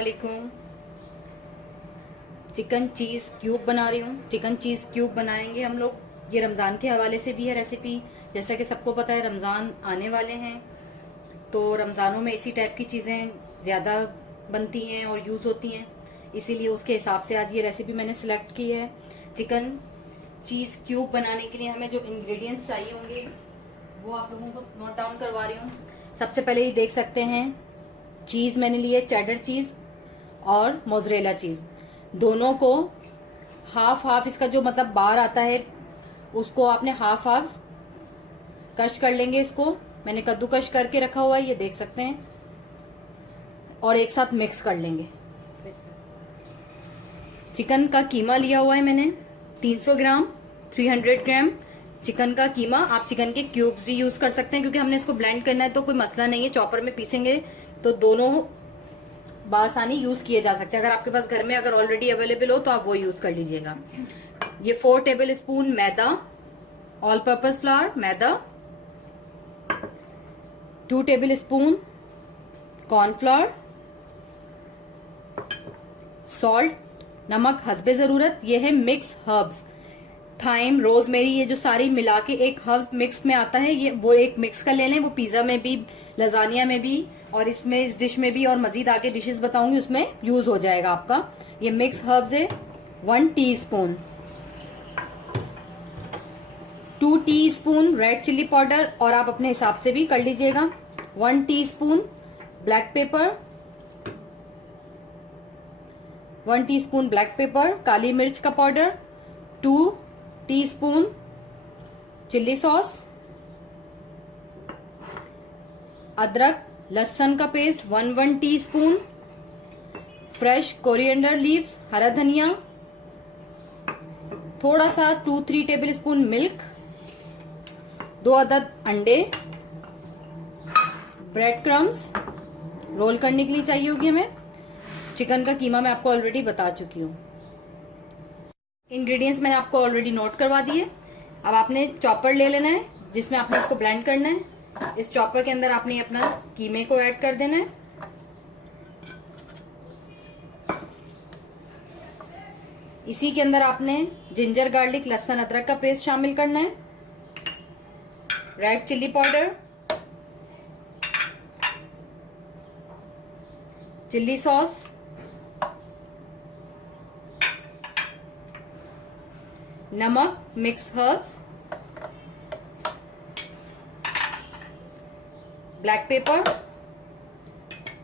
अस्सलामुअलैकुम। चिकन चीज़ क्यूब बना रही हूँ। चिकन चीज़ क्यूब बनाएंगे हम लोग। ये रमज़ान के हवाले से भी है रेसिपी। जैसा कि सबको पता है रमज़ान आने वाले हैं, तो रमज़ानों में इसी टाइप की चीज़ें ज़्यादा बनती हैं और यूज़ होती हैं, इसीलिए उसके हिसाब से आज ये रेसिपी मैंने सिलेक्ट की है। चिकन चीज़ क्यूब बनाने के लिए हमें जो इंग्रेडिएंट्स चाहिए होंगे वो आप लोगों को नोट डाउन करवा रही हूँ। सबसे पहले ये देख सकते हैं, चीज़ मैंने ली है चेडर चीज़ और मोज़रेला चीज़। दोनों को हाफ हाफ, इसका जो मतलब बार आता है उसको आपने हाफ हाफ कश कर लेंगे। इसको मैंने कद्दूकश करके रखा हुआ है, ये देख सकते हैं, और एक साथ मिक्स कर लेंगे। चिकन का कीमा लिया हुआ है मैंने 300 ग्राम, 300 ग्राम चिकन का कीमा। आप चिकन के क्यूब्स भी यूज कर सकते हैं, क्योंकि हमने इसको ब्लेंड करना है तो कोई मसला नहीं है, चॉपर में पीसेंगे तो दोनों बासानी यूज किए जा सकते हैं। अगर आपके पास घर में अगर ऑलरेडी अवेलेबल हो तो आप वो यूज कर लीजिएगा। ये 4 टेबल स्पून मैदा, ऑल पर्पज फ्लावर मैदा, 2 टेबल स्पून कॉर्नफ्लावर, सॉल्ट, नमक हस्बे जरूरत। ये है मिक्स हर्ब्स, थाइम, रोजमेरी, ये जो सारी मिला के एक हर्ब्स मिक्स में आता है, ये वो एक मिक्स का ले लें। वो पिज्जा में भी, लजानिया में भी, और इसमें इस डिश में भी, और मजीद आगे डिशेस बताऊंगी उसमें यूज हो जाएगा आपका। ये मिक्स हर्ब्स है 1 teaspoon, 2 teaspoon red chilli powder, और आप अपने हिसाब से भी कर लीजिएगा। 1 teaspoon black pepper, 1 teaspoon black pepper, काली मिर्च का पाउडर, 2 टीस्पून चिल्ली सॉस, अदरक लहसुन का paste 1 teaspoon, fresh coriander leaves, हरा धनिया, थोड़ा सा 2-3 टेबल स्पून मिल्क, 2 अदद अंडे, ब्रेड क्रम्स रोल करने के लिए चाहिए होगी हमें। चिकन का कीमा मैं आपको ऑलरेडी बता चुकी हूँ। इंग्रेडिएंट्स मैंने आपको ऑलरेडी नोट करवा दिए। अब आपने चॉपर ले लेना है जिसमें आपने इसको ब्लेंड करना है। इस चॉपर के अंदर आपने अपना कीमे को ऐड कर देना है। इसी के अंदर आपने जिंजर गार्लिक लहसुन अदरक का पेस्ट शामिल करना है, red chilli powder, chilli sauce, नमक, मिक्स हर्ब्स, ब्लैक पेपर।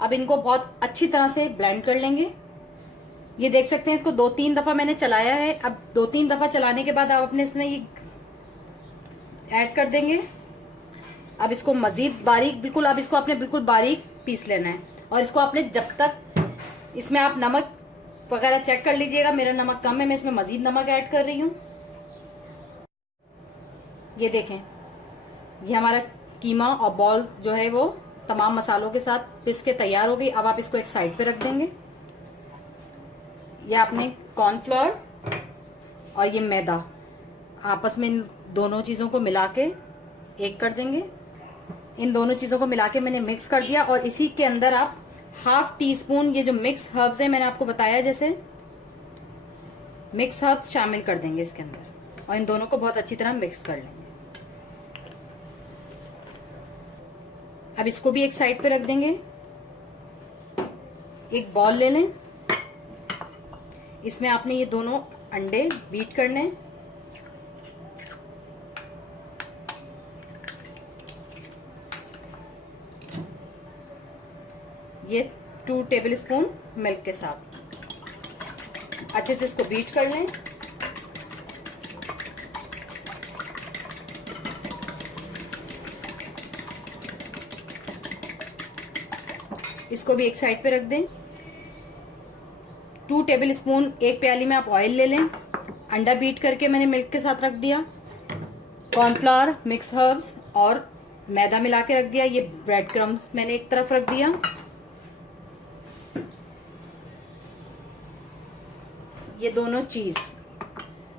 अब इनको बहुत अच्छी तरह से ब्लेंड कर लेंगे। ये देख सकते हैं, इसको 2-3 दफा मैंने चलाया है। अब 2-3 दफा चलाने के बाद आप अपने इसमें ये ऐड कर देंगे। अब इसको मजीद बारीक, बिल्कुल अब इसको आपने बिल्कुल बारीक पीस लेना है, और इसको आपने जब तक इसमें आप नमक वगैरह चेक कर लीजिएगा। मेरा नमक कम है, मैं इसमें मजीद नमक ऐड कर रही हूँ। ये देखें, ये हमारा कीमा और बॉल जो है वो तमाम मसालों के साथ पिस के तैयार हो गई। अब आप इसको एक साइड पे रख देंगे। ये आपने कॉर्नफ्लोर और ये मैदा आपस में इन दोनों चीजों को मिला के एक कर देंगे। इन दोनों चीजों को मिला के मैंने मिक्स कर दिया, और इसी के अंदर आप 1/2 टीस्पून ये जो मिक्स हर्ब्स है मैंने आपको बताया, जैसे मिक्स हर्ब्स शामिल कर देंगे इसके अंदर, और इन दोनों को बहुत अच्छी तरह मिक्स कर लेंगे। अब इसको भी एक साइड पे रख देंगे। एक बॉल ले लें, इसमें आपने ये दोनों अंडे बीट करने हैं। ये 2 टेबल स्पून मिल्क के साथ अच्छे से इसको बीट कर लें। इसको भी एक साइड पे रख दें। 2 टेबल स्पून, एक प्याली में आप ऑयल ले लें। अंडा बीट करके मैंने मिल्क के साथ रख दिया। कॉर्नफ्लावर, मिक्स हर्ब्स और मैदा मिला के रख दिया। ये ब्रेड क्रम्स मैंने एक तरफ रख दिया। ये दोनों चीज।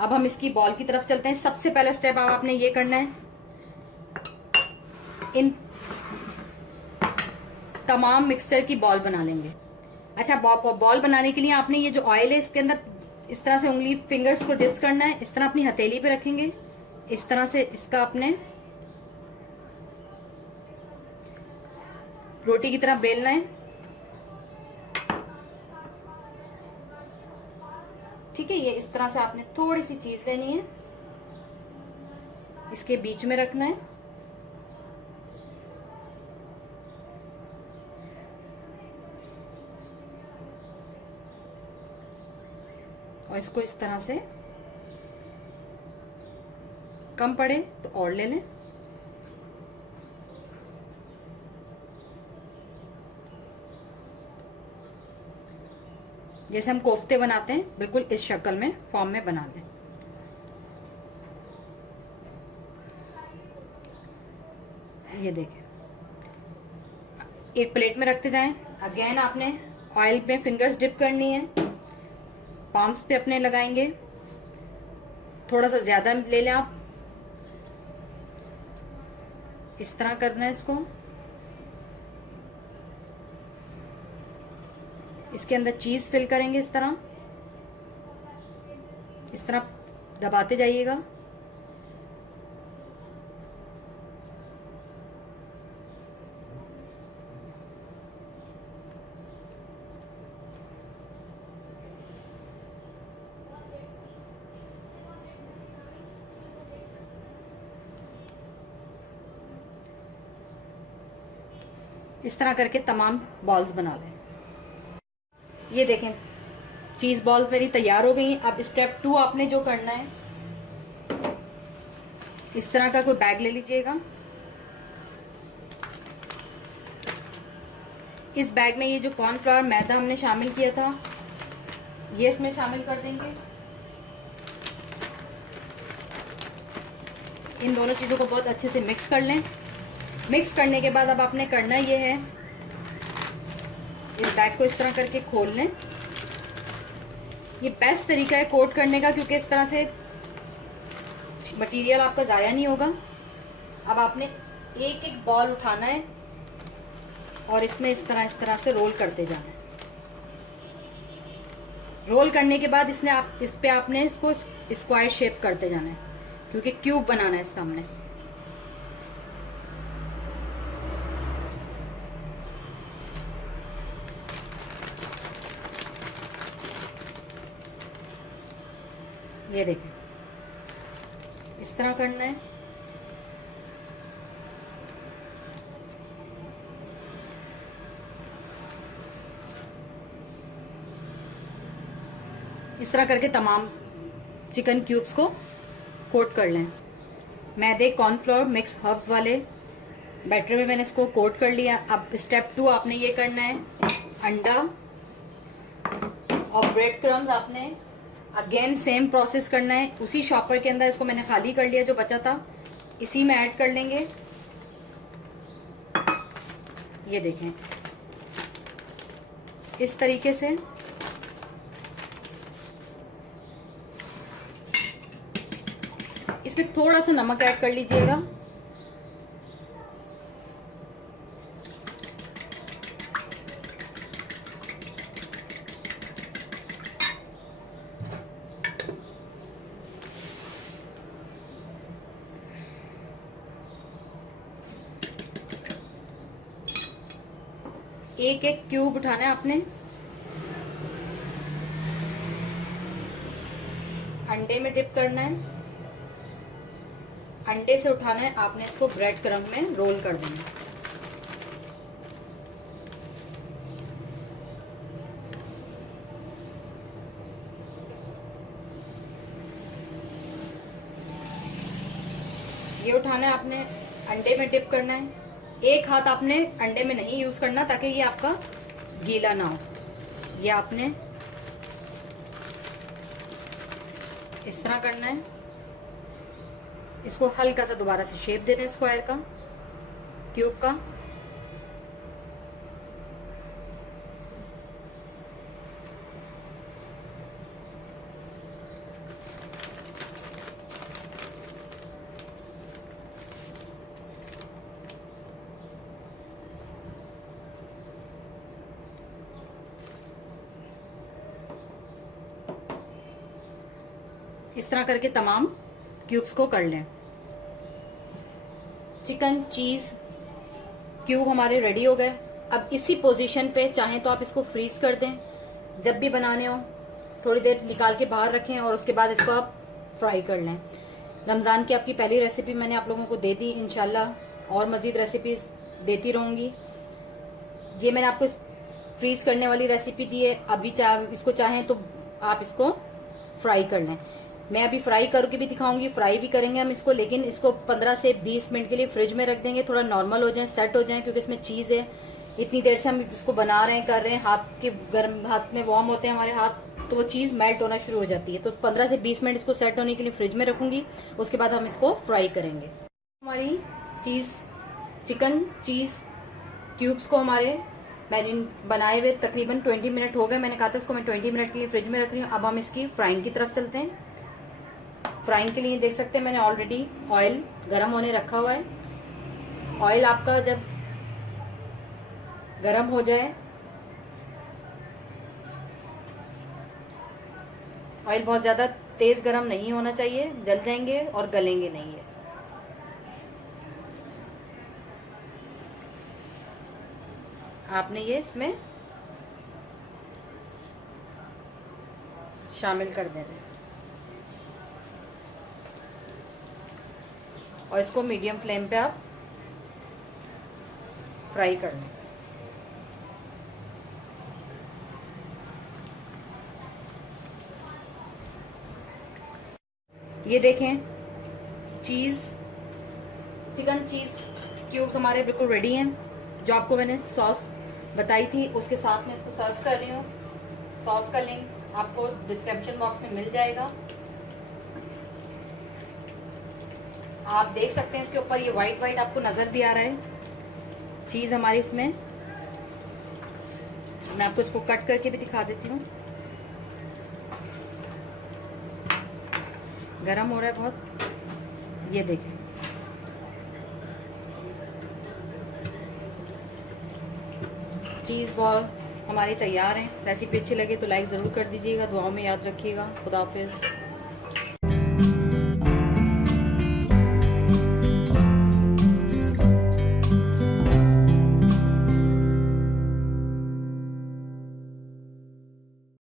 अब हम इसकी बॉल की तरफ चलते हैं। सबसे पहला स्टेप आपने ये करना है, इन तमाम मिक्सचर की बॉल बना लेंगे। अच्छा, बॉल बनाने के लिए आपने ये जो ऑयल है इसके अंदर इस तरह से उंगली फिंगर्स को डिप्स करना है। इस तरह अपनी हथेली पे रखेंगे, इस तरह से इसका आपने रोटी की तरह बेलना है। ठीक है, ये इस तरह से आपने थोड़ी सी चीज लेनी है, इसके बीच में रखना है। और इसको इस तरह से कम पड़े तो और ले लें। जैसे हम कोफ्ते बनाते हैं बिल्कुल इस शक्ल में फॉर्म में बना लें। ये देखें, एक प्लेट में रखते जाएं। अगेन आपने ऑयल में फिंगर्स डिप करनी है, पाम्स पे अपने लगाएंगे। थोड़ा सा ज्यादा ले लें आप, इस तरह करना है इसको। इसके अंदर चीज फिल करेंगे इस तरह दबाते जाइएगा। इस तरह करके तमाम बॉल्स बना लें। ये देखें, चीज बॉल्स मेरी तैयार हो गई। अब स्टेप 2 आपने जो करना है, इस तरह का कोई बैग ले लीजिएगा। इस बैग में ये जो कॉर्नफ्लावर मैदा हमने शामिल किया था ये इसमें शामिल कर देंगे। इन दोनों चीजों को बहुत अच्छे से मिक्स कर लें। मिक्स करने के बाद अब आपने करना ये है, इस बैग को इस तरह करके खोल लें। ये बेस्ट तरीका है कोट करने का, क्योंकि इस तरह से मटेरियल आपका ज़ाया नहीं होगा। अब आपने एक एक बॉल उठाना है और इसमें इस तरह से रोल करते जाना है। रोल करने के बाद इस पे आपने इसको स्क्वायर शेप करते जाना है, क्योंकि क्यूब बनाना है इसका हमने। ये देखें, इस तरह करना है। इस तरह करके तमाम चिकन क्यूब्स को कोट कर लें। मैदे कॉर्नफ्लोर मिक्स हर्ब्स वाले बैटर में मैंने इसको कोट कर लिया। अब स्टेप 2 आपने ये करना है, अंडा और ब्रेड क्रम्स आपने अगेन सेम प्रोसेस करना है। उसी शॉपर के अंदर इसको मैंने खाली कर लिया, जो बचा था इसी में ऐड कर लेंगे। ये देखें, इस तरीके से इसमें थोड़ा सा नमक ऐड कर लीजिएगा। एक एक क्यूब उठाना है आपने, अंडे में डिप करना है, अंडे से उठाना है आपने, इसको ब्रेड क्रम्ब में रोल कर देना है। ये उठाना है आपने, अंडे में डिप करना है। एक हाथ आपने अंडे में नहीं यूज करना, ताकि ये आपका गीला ना हो। ये आपने इस तरह करना है। इसको हल्का सा दोबारा से शेप देना है स्क्वायर का, क्यूब का। इस तरह करके तमाम क्यूब्स को कर लें। चिकन चीज क्यूब हमारे रेडी हो गए। अब इसी पोजीशन पे चाहें तो आप इसको फ्रीज कर दें, जब भी बनाने हो थोड़ी देर निकाल के बाहर रखें और उसके बाद इसको आप फ्राई कर लें। रमज़ान की आपकी पहली रेसिपी मैंने आप लोगों को दे दी, इंशाल्लाह और मज़ीद रेसिपीज देती रहूँगी। ये मैंने आपको फ्रीज करने वाली रेसिपी दी है। अभी इसको चाहें तो आप इसको फ्राई कर लें। मैं अभी फ्राई करके भी दिखाऊंगी, फ्राई भी करेंगे हम इसको, लेकिन इसको 15 से 20 मिनट के लिए फ्रिज में रख देंगे, थोड़ा नॉर्मल हो जाए, सेट हो जाए, क्योंकि इसमें चीज़ है। इतनी देर से हम इसको बना रहे हैं, कर रहे हैं, हाथ के गर्म, हाथ में वार्म होते हैं हमारे हाथ, तो वो चीज़ मेल्ट होना शुरू हो जाती है। तो 15 से 20 मिनट इसको सेट होने के लिए फ्रिज में रखूंगी, उसके बाद हम इसको फ्राई करेंगे। हमारी चिकन चीज़ क्यूब्स को हमारे मैंने बनाए हुए तकरीबन 20 मिनट हो गए। मैंने कहा था इसको मैं 20 मिनट के लिए फ्रिज में रख रही हूँ। अब हम इसकी फ्राइंग की तरफ चलते हैं। फ्राइंग के लिए देख सकते हैं मैंने ऑलरेडी ऑयल गरम होने रखा हुआ है। ऑयल आपका जब गरम हो जाए, ऑयल बहुत ज्यादा तेज गरम नहीं होना चाहिए, जल जाएंगे और गलेंगे नहीं है। आपने ये इसमें शामिल कर देना और इसको मीडियम फ्लेम पे आप फ्राई कर लें। ये देखें चिकन चीज क्यूब्स हमारे बिल्कुल रेडी हैं। जो आपको मैंने सॉस बताई थी उसके साथ में इसको सर्व कर रही हूँ। सॉस का लिंक आपको डिस्क्रिप्शन बॉक्स में मिल जाएगा। आप देख सकते हैं इसके ऊपर ये वाइट वाइट आपको नजर भी आ रहा है चीज हमारी इसमें। मैं आपको इसको कट करके भी दिखा देती हूँ। गरम हो रहा है बहुत, ये देखें। चीज़ बॉल हमारी तैयार है। रेसिपी अच्छी लगे तो लाइक ज़रूर कर दीजिएगा, दुआओं में याद रखिएगा। खुदा हाफिज़।